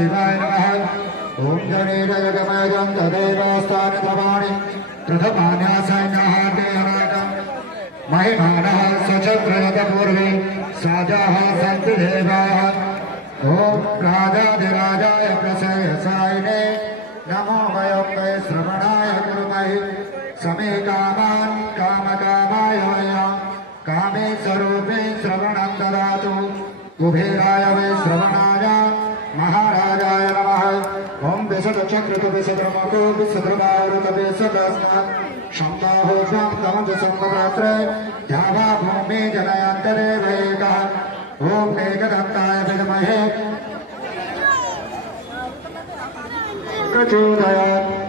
शिवाय नमः। ओम गणेश जगमयं तदेवास्तानि भवानि प्रथमान्यासैन्यहार्देहराजं महिमानः सचक्रयतपूर्वे साजाः सन्ति देवाः। ओम राजाधिराजाय प्रसयसायिने नमो वयं वै श्रवणाय कुर्महि समे कामान् कामकामाय वयं कामे स्वरूपे श्रवणं ददातु कुबेराय वै श्रवणाय महाराजाय नमः। ओम विशदचक्रतु विशद्रमको विशद्रमारुत विशदस्मात् क्षमताहो त्वं तमजसम्भ्रात्रे द्यावा भूमि जनयन्तरे वैकः। ओम मेघदत्ताय विद्महे प्रचोदयात्।